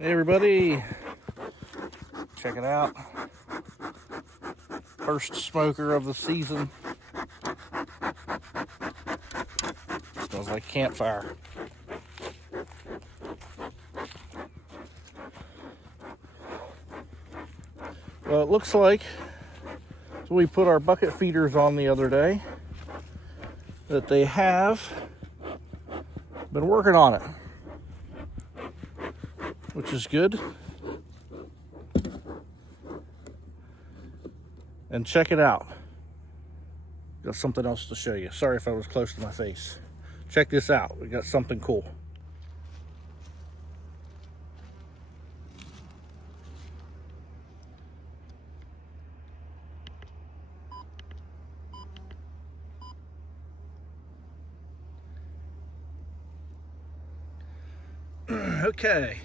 Hey everybody, check it out. First smoker of the season. Smells like campfire. Well, it looks like, so we put our bucket feeders on the other day, that they have been working on it, which is good. And check it out. Got something else to show you. Sorry if I was close to my face. Check this out. We got something cool. Okay.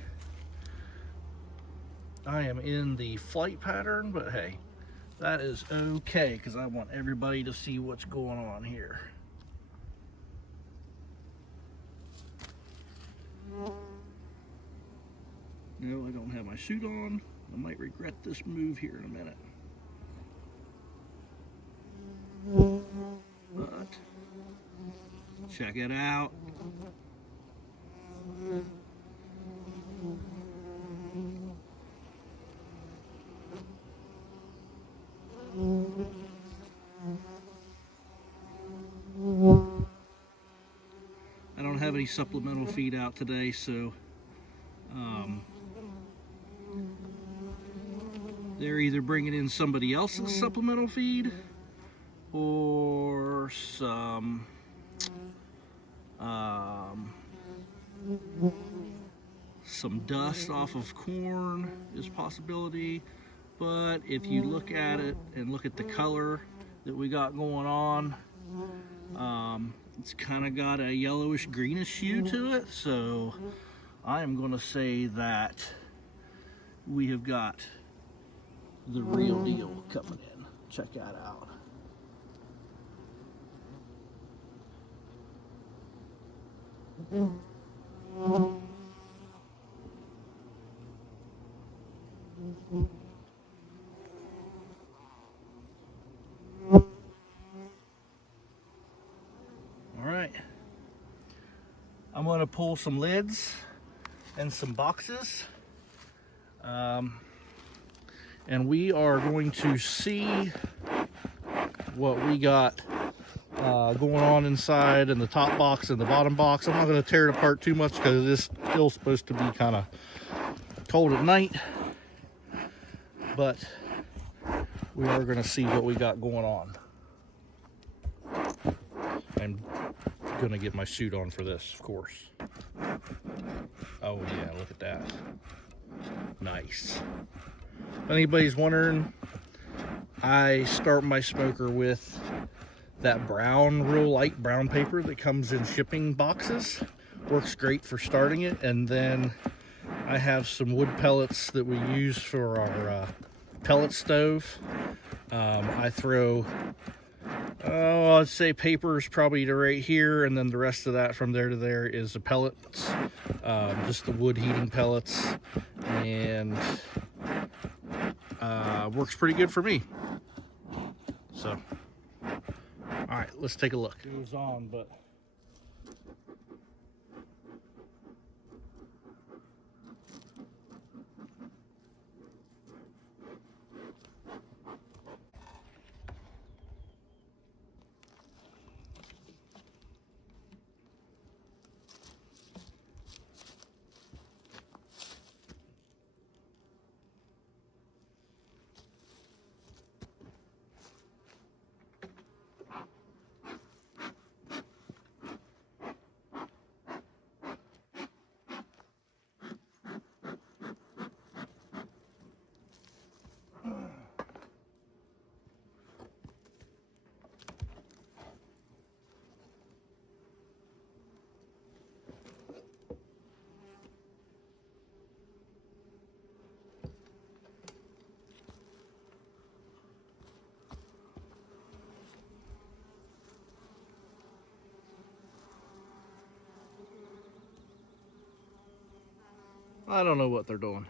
I am in the flight pattern, but hey, that is okay because I want everybody to see what's going on here. No, I don't have my suit on. I might regret this move here in a minute. But check it out. I don't have any supplemental feed out today, so they're either bringing in somebody else's supplemental feed or some dust off of corn is a possibility. But if you look at it and look at the color that we got going on, it's kind of got a yellowish greenish hue to it, so I am going to say that we have got the real deal coming in. Check that out. All right, I'm going to pull some lids and some boxes, and we are going to see what we got going on inside in the top box and the bottom box. I'm not going to tear it apart too much because it is still supposed to be kind of cold at night, but we are going to see what we got going on. I'm going to get my suit on for this, of course. Oh yeah, look at that. Nice. If anybody's wondering, I start my smoker with that brown, real light brown paper that comes in shipping boxes. Works great for starting it. And then I have some wood pellets that we use for our pellet stove. I throw, I'd say paper is probably to right here, and then the rest of that from there to there is the pellets, just the wood heating pellets, and works pretty good for me. So, all right, let's take a look. It goes on, but I don't know what they're doing.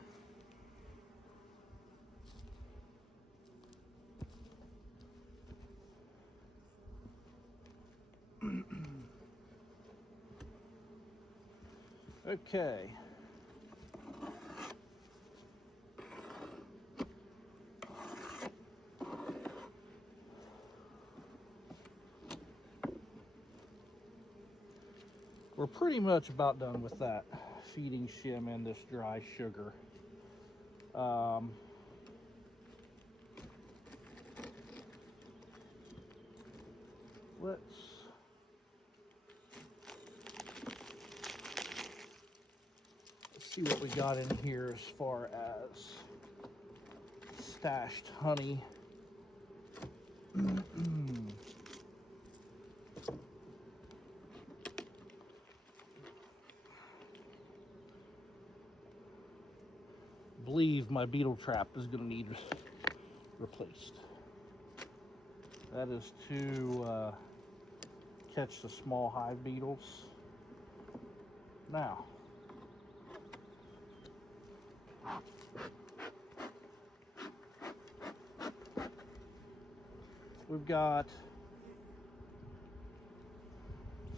Okay. We're pretty much about done with that feeding shim and this dry sugar. Let's see what we got in here as far as stashed honey. Believe my beetle trap is going to need replaced. That is to catch the small hive beetles. Now, we've got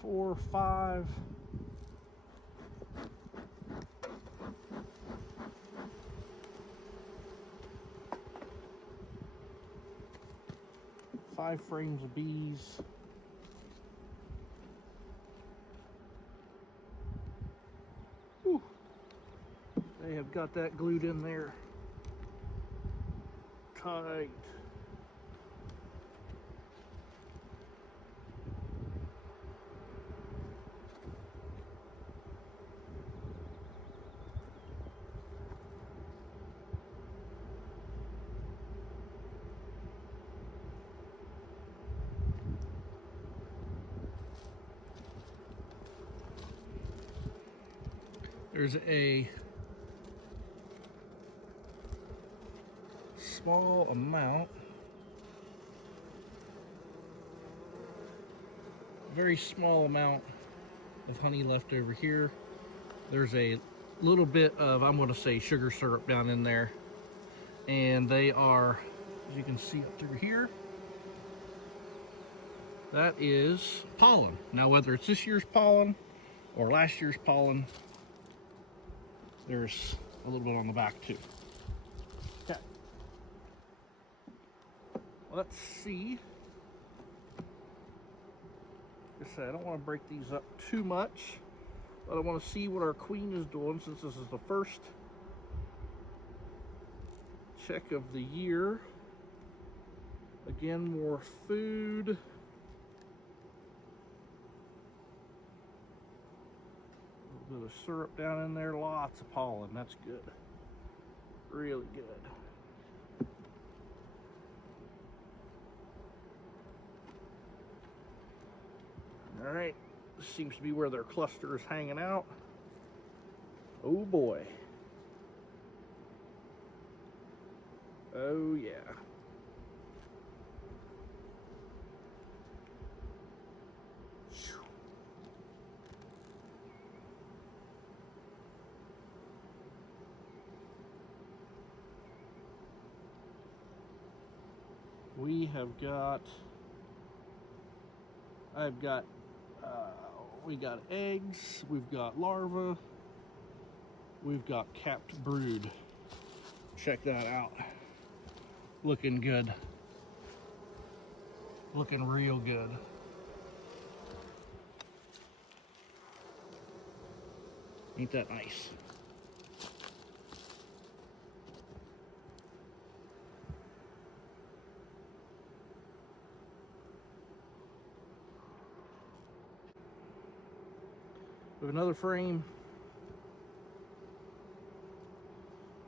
4, 5, 5 frames of bees. Whew. They have got that glued in there tight. There's a small amount, very small amount of honey left over here. There's a little bit of, I'm going to say, sugar syrup down in there. And they are, as you can see up through here, that is pollen. Now, whether it's this year's pollen or last year's pollen, there's a little bit on the back too. Okay. Let's see. Like I said, I don't want to break these up too much, but I want to see what our queen is doing since this is the first check of the year. Again, more food. A little bit of syrup down in there, lots of pollen. That's good. Really good. All right, this seems to be where their cluster is hanging out. Oh boy. Oh yeah. We have got, we got eggs, we've got larvae, we've got capped brood. Check that out. Looking good. Looking real good. Ain't that nice? We have another frame.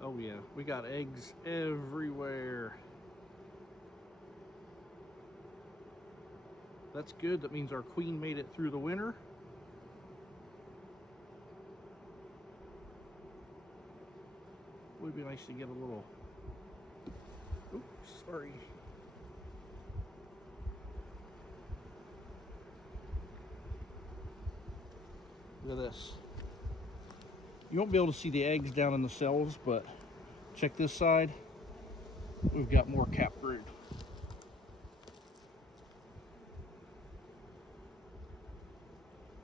Oh yeah, we got eggs everywhere. That's good. That means our queen made it through the winter. Would be nice to get a little, oops, sorry. Look at this. You won't be able to see the eggs down in the cells, but check this side. We've got more capped brood.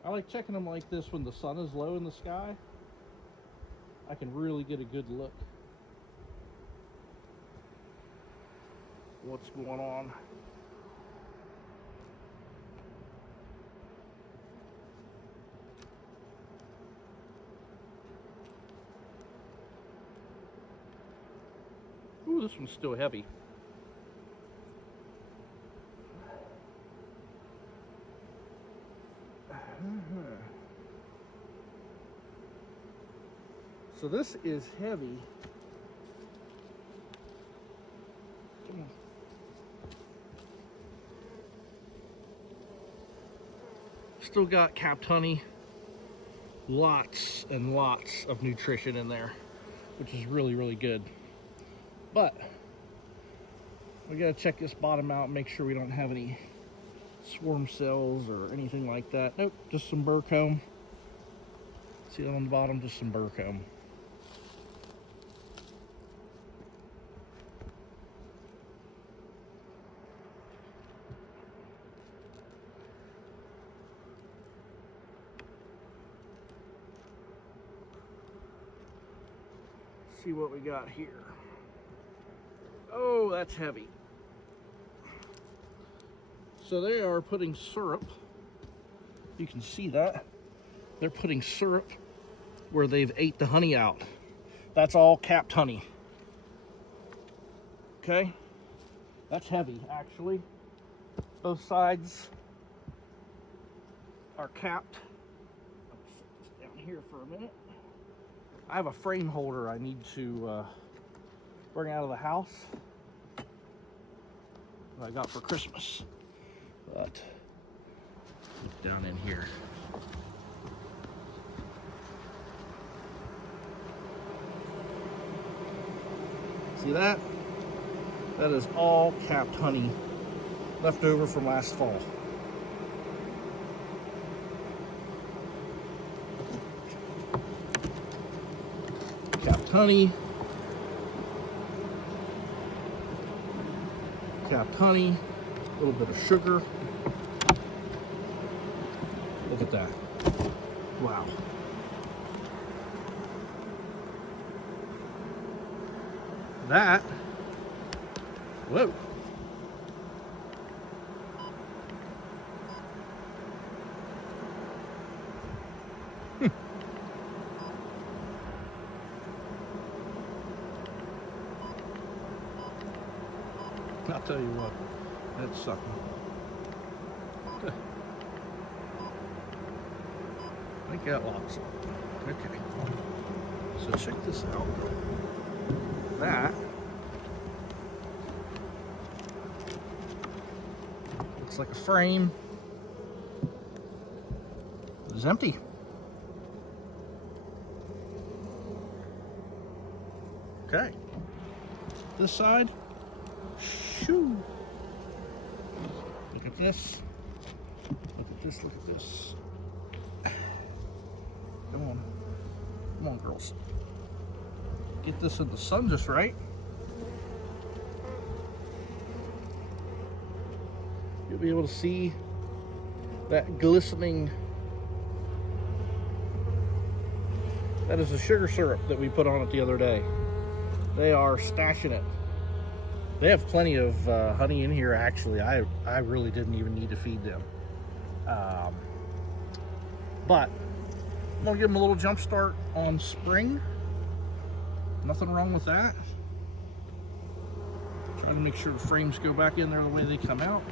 I like checking them like this when the sun is low in the sky. I can really get a good look what's going on. Ooh, this one's still heavy. So this is heavy. Come on. Still got capped honey. Lots and lots of nutrition in there, which is really, really good. But we gotta check this bottom out and make sure we don't have any swarm cells or anything like that. Nope, just some burr comb. See that on the bottom? Just some burr comb. See what we got here. Oh, that's heavy. So they are putting syrup. You can see that. They're putting syrup where they've ate the honey out. That's all capped honey. Okay? That's heavy, actually. Both sides are capped. I'll set this down here for a minute. I have a frame holder I need to bring out of the house that I got for Christmas, but it's down in here. See that? That is all capped honey left over from last fall. Capped honey, a little bit of sugar. Look at that. Wow. That, whoa. I'll tell you what, that's something. I think that locks it. Okay. So check this out. That looks like a frame. It's empty. Okay. This side. Shoo. Look at this. Look at this. Look at this. Come on. Come on, girls. Get this in the sun just right. You'll be able to see that glistening. That is the sugar syrup that we put on it the other day. They are stashing it. They have plenty of honey in here, actually. I really didn't even need to feed them. But I'm gonna give them a little jump start on spring. Nothing wrong with that. Trying to make sure the frames go back in there the way they come out.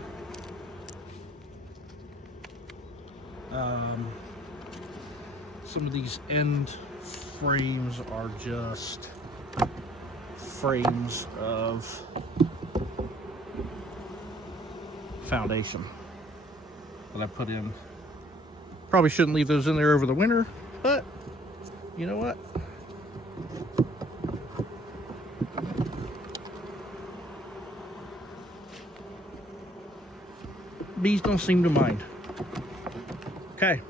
Some of these end frames are just frames of foundation that I put in. Probably shouldn't leave those in there over the winter, but you know what? Bees don't seem to mind. Okay,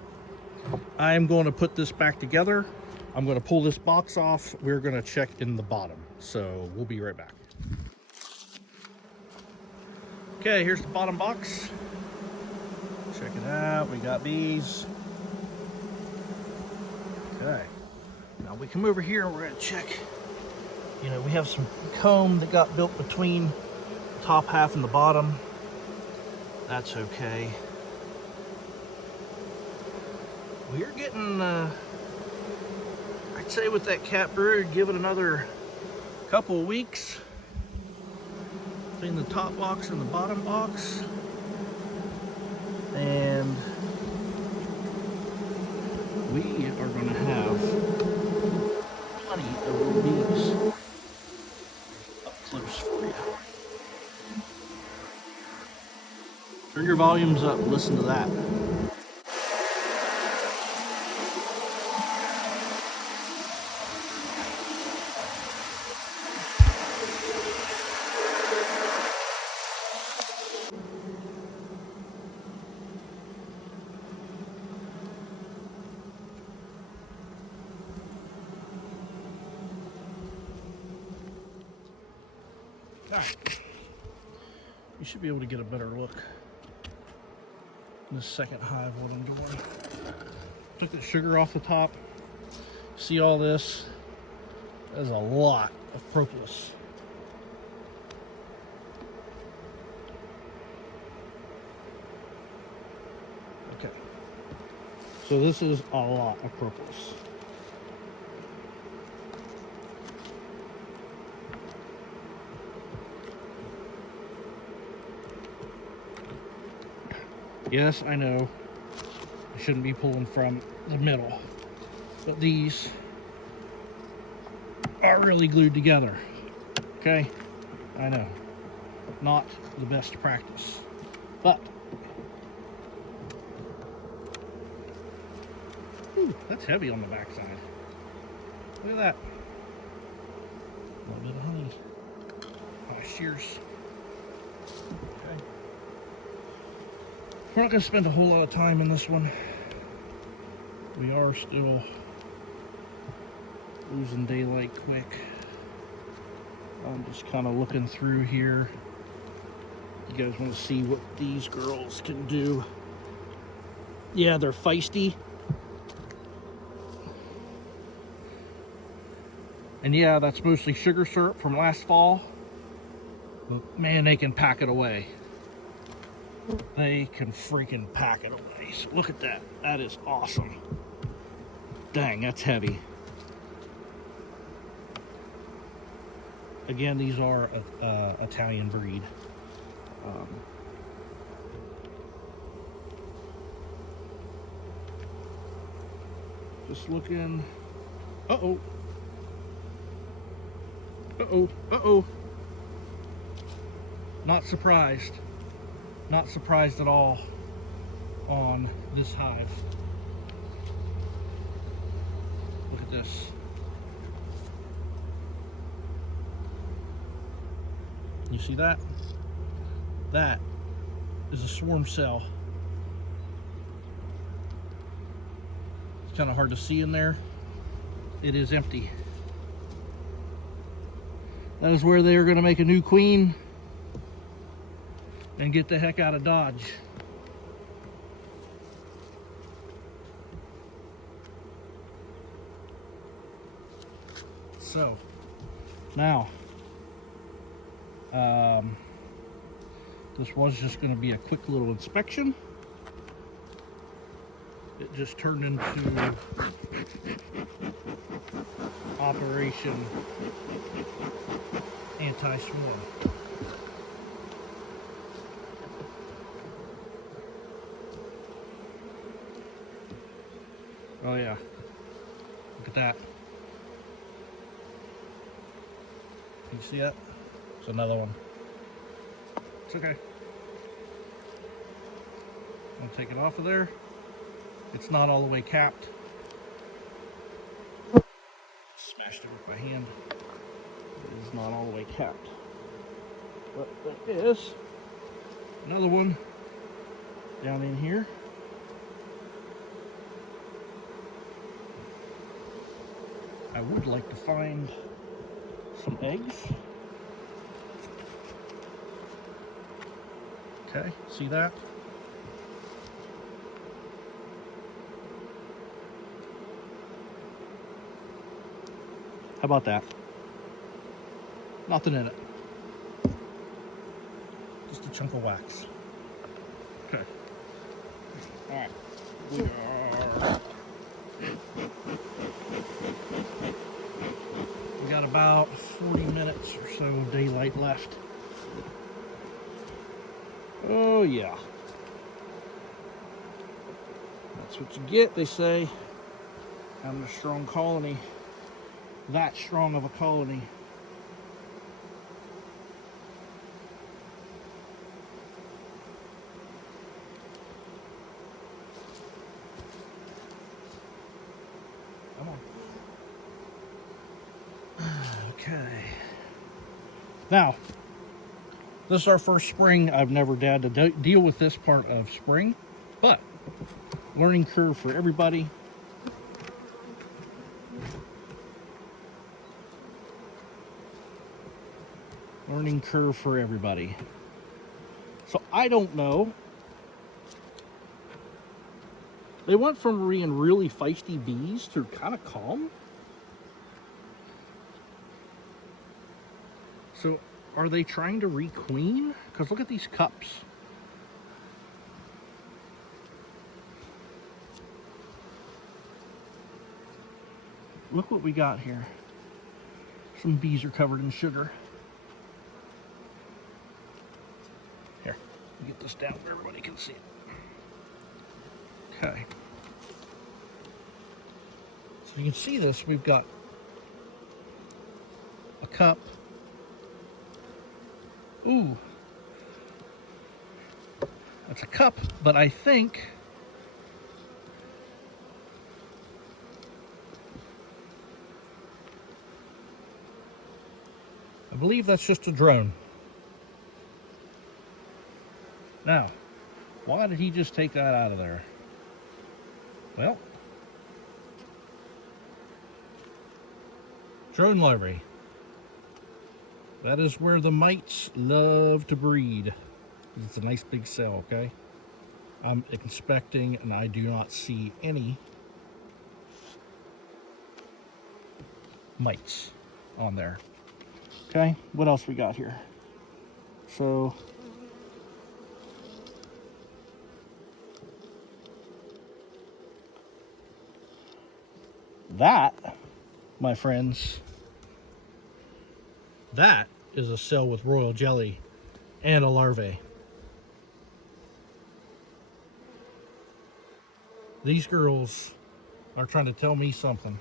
I am going to put this back together I'm going to pull this box off. We're going to check in the bottom. So we'll be right back. Okay, here's the bottom box. Check it out. We got bees. Okay. Now we come over here and we're going to check. You know, we have some comb that got built between the top half and the bottom. That's okay. We're getting, I'd say with that cat brood, give it another couple of weeks between the top box and the bottom box. And we are going to have plenty of little bees up close for you. Turn your volumes up, listen to that. Alright, you should be able to get a better look in the second hive what I'm doing. Took the sugar off the top. See all this? There's a lot of propolis. Okay, so this is a lot of propolis. Yes, I know I shouldn't be pulling from the middle, but these are really glued together. Okay, I know, not the best practice, but ooh, that's heavy on the backside. Look at that. A little bit of honey. Oh, shears. Okay. We're not going to spend a whole lot of time in this one. We are still losing daylight quick. I'm just kind of looking through here. You guys want to see what these girls can do? Yeah, they're feisty. And yeah, that's mostly sugar syrup from last fall. But man, they can pack it away. They can freaking pack it away. So look at that. That is awesome. Dang, that's heavy. Again, these are Italian breed. Just looking. Uh-oh. Uh-oh. Uh-oh. Not surprised. Not surprised at all on this hive. Look at this. You see that? That is a swarm cell. It's kind of hard to see in there. It is empty. That is where they are going to make a new queen and get the heck out of Dodge. So, now, this was just going to be a quick little inspection. It just turned into Operation Anti-Swarm. Oh yeah, look at that. Can you see that? It's another one. It's okay. I'm gonna take it off of there. It's not all the way capped. Smashed it with my hand. It is not all the way capped. But there is another one down in here. I would like to find some eggs. Okay, see that? How about that? Nothing in it. Just a chunk of wax. Okay. All right. We got about 40 minutes or so of daylight left. Oh yeah. That's what you get, they say. Having a strong colony. That strong of a colony. Come on. Okay. Now, this is our first spring. I've never had to deal with this part of spring, but learning curve for everybody. Learning curve for everybody. So I don't know. They went from being really feisty bees to kind of calm. So are they trying to requeen? Because look at these cups. Look what we got here. Some bees are covered in sugar. Here, get this down where everybody can see it. Okay. So you can see this, we've got a cup. Ooh. That's a cup, but I think I believe that's just a drone. Now, why did he just take that out of there? Well, drone larvae. That is where the mites love to breed. It's a nice big cell, okay? I'm inspecting and I do not see any mites on there. Okay, what else we got here? So, that, my friends, that is a cell with royal jelly and a larvae. These girls are trying to tell me something.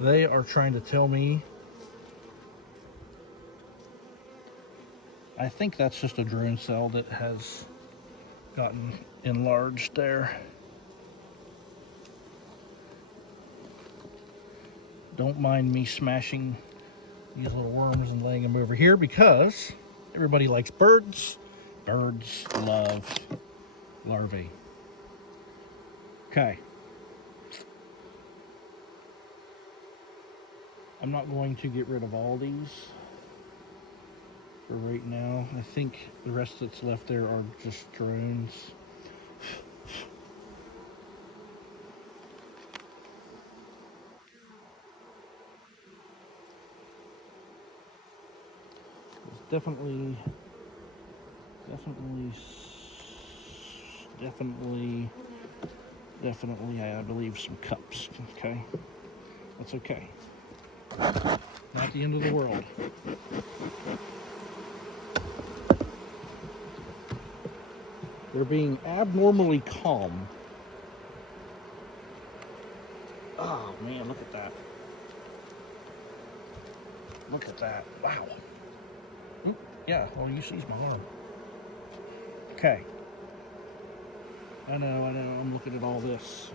They are trying to tell me. I think that's just a drone cell that has gotten enlarged there. Don't mind me smashing these little worms and laying them over here because everybody likes birds. Birds love larvae. Okay. I'm not going to get rid of all these for right now. I think the rest that's left there are just drones. It's definitely, I believe some cups, okay? That's okay. Not the end of the world. They're being abnormally calm. Oh man, look at that. Look at that. Wow. Oop, yeah, all you see is my arm. Okay. I know, I'm looking at all this.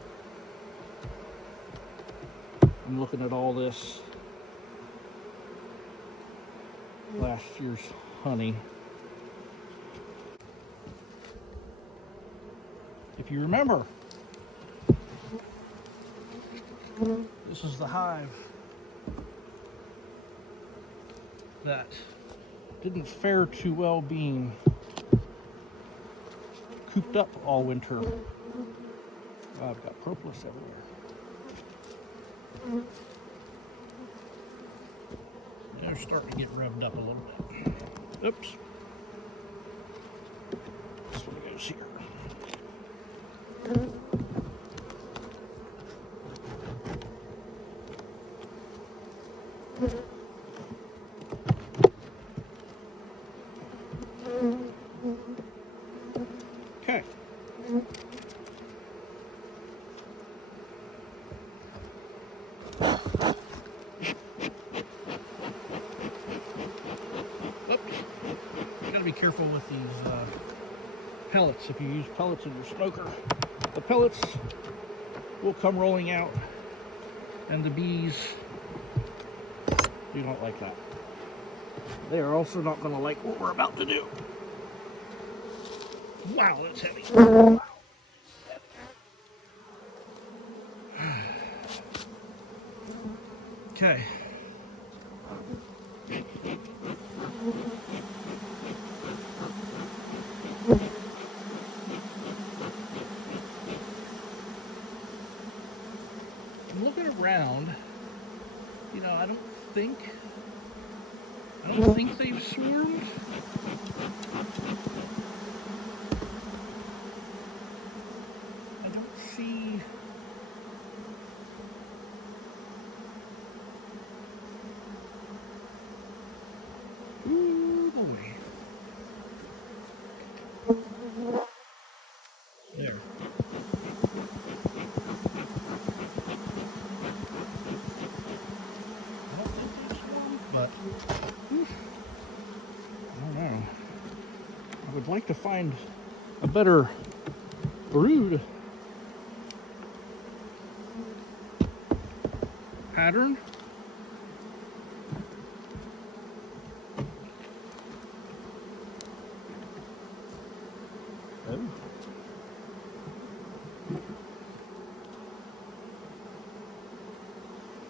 I'm looking at all this. Last year's honey. If you remember, this is the hive that didn't fare too well being cooped up all winter. I've got propolis everywhere. They're starting to get revved up a little bit. Oops. This one goes here. Okay. Oops. You gotta be careful with these pellets. If you use pellets in your smoker, the pellets will come rolling out, and the bees do not like that. They are also not going to like what we're about to do. Wow, that's heavy. Okay. I'm looking around. You know, I don't think they've swarmed. I don't see. Ooh boy. There. I don't think they've swarmed, but I don't know. I would like to find a better brood pattern. Oh.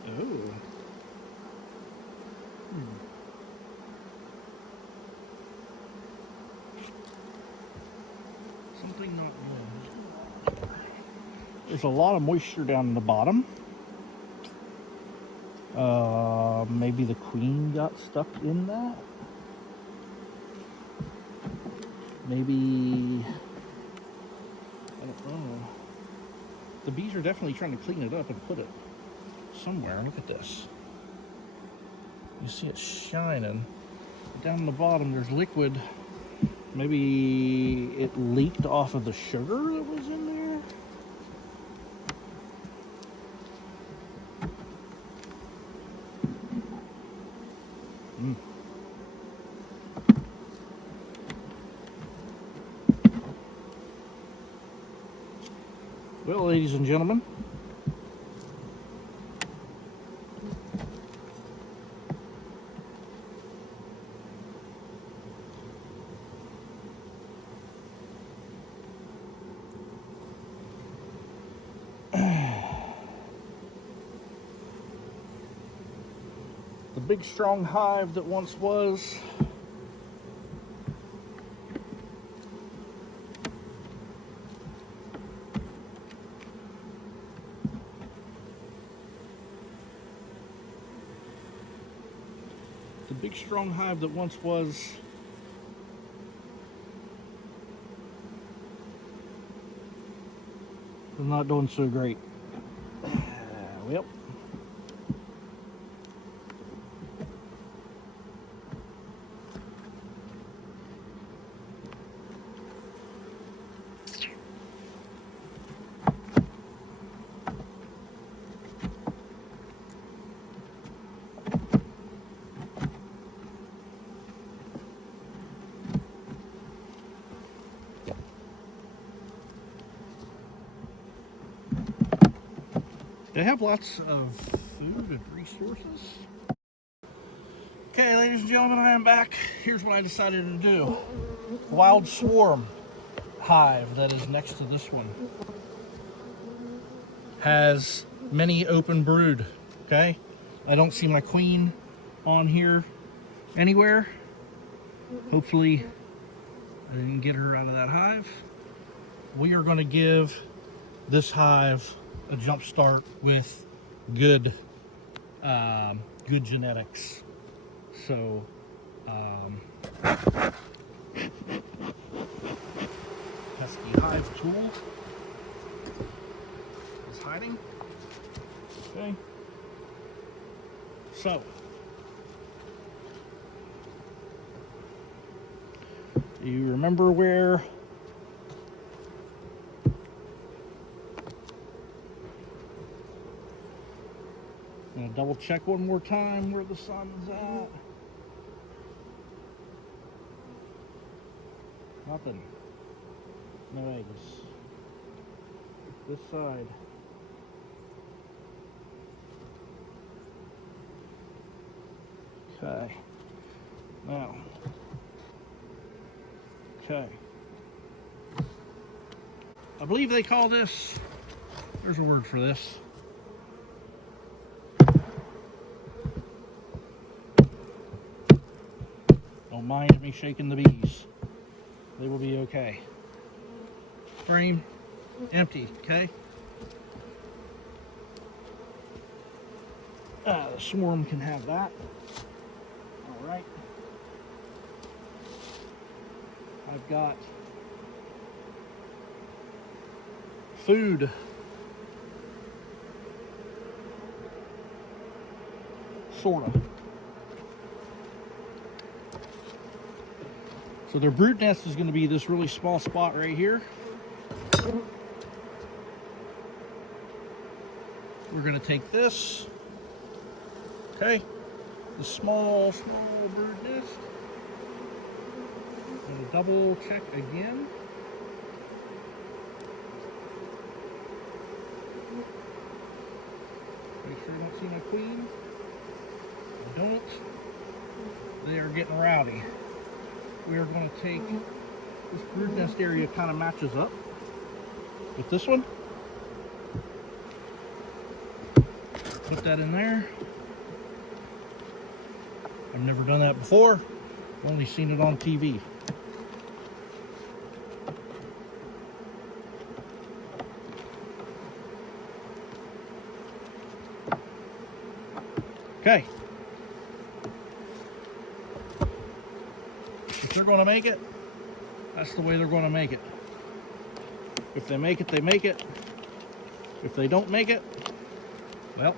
Oh. Something not good. There's a lot of moisture down in the bottom. Maybe the queen got stuck in that. Maybe, I don't know. The bees are definitely trying to clean it up and put it somewhere. Look at this. You see it shining. Down the bottom there's liquid. Maybe it leaked off of the sugar that was in there. Well, ladies and gentlemen, the big strong hive that once was not doing so great. Well, they have lots of food and resources. Okay, ladies and gentlemen, I am back. Here's what I decided to do. Wild swarm. hive that is next to this one has many open brood, okay? I don't see my queen on here anywhere. Hopefully I didn't get her out of that hive. We are going to give this hive a jump start with good good genetics. So pesky hive tool is hiding. Okay. So do you remember where I'm gonna double check one more time where the sun's at. Nothing. No eggs. This side. Okay. Now. Okay. I believe they call this, there's a word for this. Don't mind me shaking the bees. They will be okay. Frame empty, okay? The swarm can have that. All right. I've got food. Sort of. So their brood nest is going to be this really small spot right here. We're going to take this, okay, the small brood nest. I'm going to double check again. Make sure I don't see my queen. I don't. They are getting rowdy. We are going to take this brood nest area, kind of matches up with this one. Put that in there. I've never done that before. I've only seen it on TV. Okay. If they're going to make it, that's the way they're going to make it. If they make it, they make it. If they don't make it, well,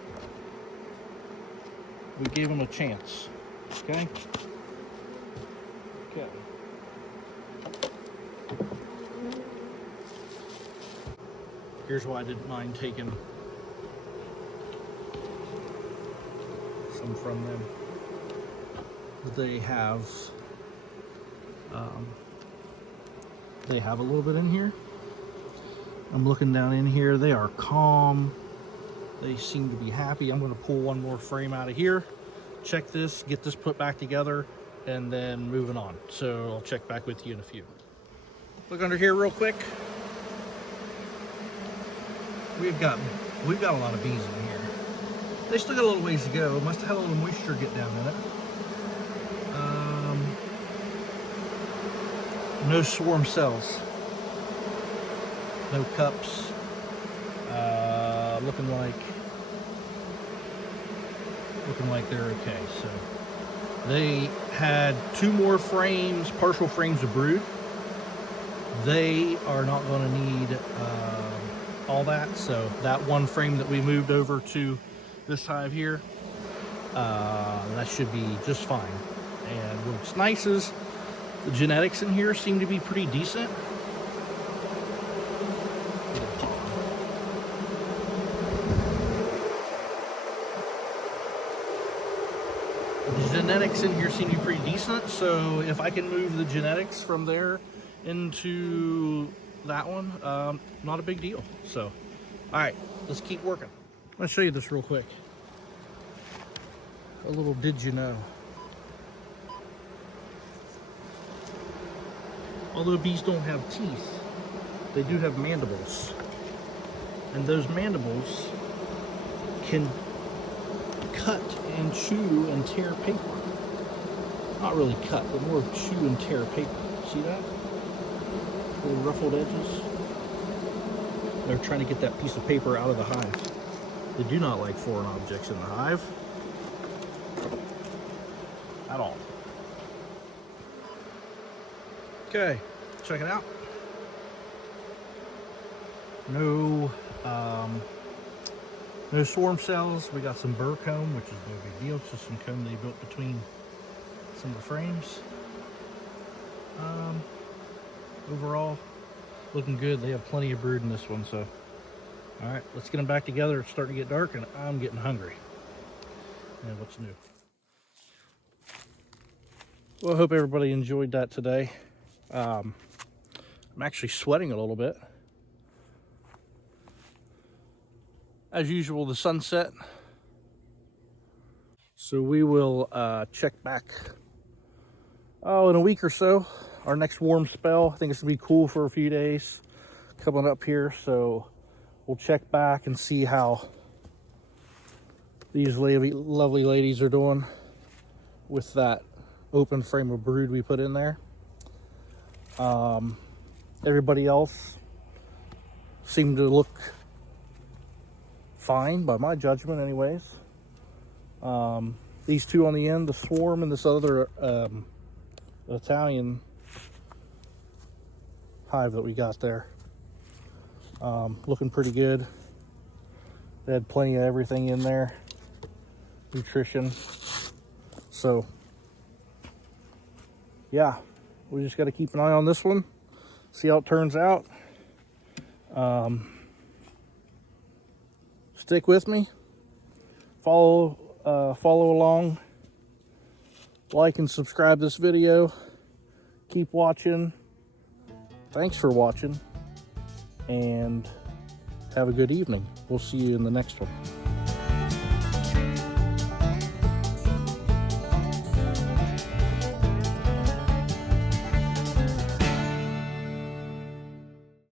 we gave them a chance. Okay? Okay. Here's why I didn't mind taking some from them. They have a little bit in here. I'm looking down in here. They are calm. They seem to be happy. I'm going to pull one more frame out of here, check this, get this put back together, and then moving on. So I'll check back with you in a few. Look under here real quick. We've got a lot of bees in here. They still got a little ways to go. Must have had a little moisture get down in it. No swarm cells. No cups. Looking like they're okay. So they had 2 more frames, partial frames of brood. They are not going to need all that. So that one frame that we moved over to this hive here, that should be just fine. And what's nice is the genetics in here seem to be pretty decent. The genetics in here seem to be pretty decent, so if I can move the genetics from there into that one, not a big deal. So, all right, let's keep working. Let's show you this real quick. A little did you know. Although bees don't have teeth, they do have mandibles. And those mandibles can cut and chew and tear paper. Not really cut, but more chew and tear paper. See that? Little ruffled edges. They're trying to get that piece of paper out of the hive. They do not like foreign objects in the hive at all. Okay, check it out. No swarm cells. We got some burr comb, which is no big deal. It's just some comb they built between some of the frames. Overall, looking good. They have plenty of brood in this one, so all right, let's get them back together. It's starting to get dark and I'm getting hungry. And what's new? Well, I hope everybody enjoyed that today. I'm actually sweating a little bit. As usual, the sunset. So we will check back in a week or so. Our next warm spell. I think it's gonna be cool for a few days coming up here. So we'll check back and see how these lovely ladies are doing with that open frame of brood we put in there. Everybody else seemed to look fine by my judgment anyways. These two on the end, the swarm, and this other Italian hive that we got there, looking pretty good. They had plenty of everything in there, nutrition. So yeah, we just got to keep an eye on this one, see how it turns out. Stick with me, follow along, like and subscribe this video. Keep watching. Thanks for watching, and have a good evening. We'll see you in the next one.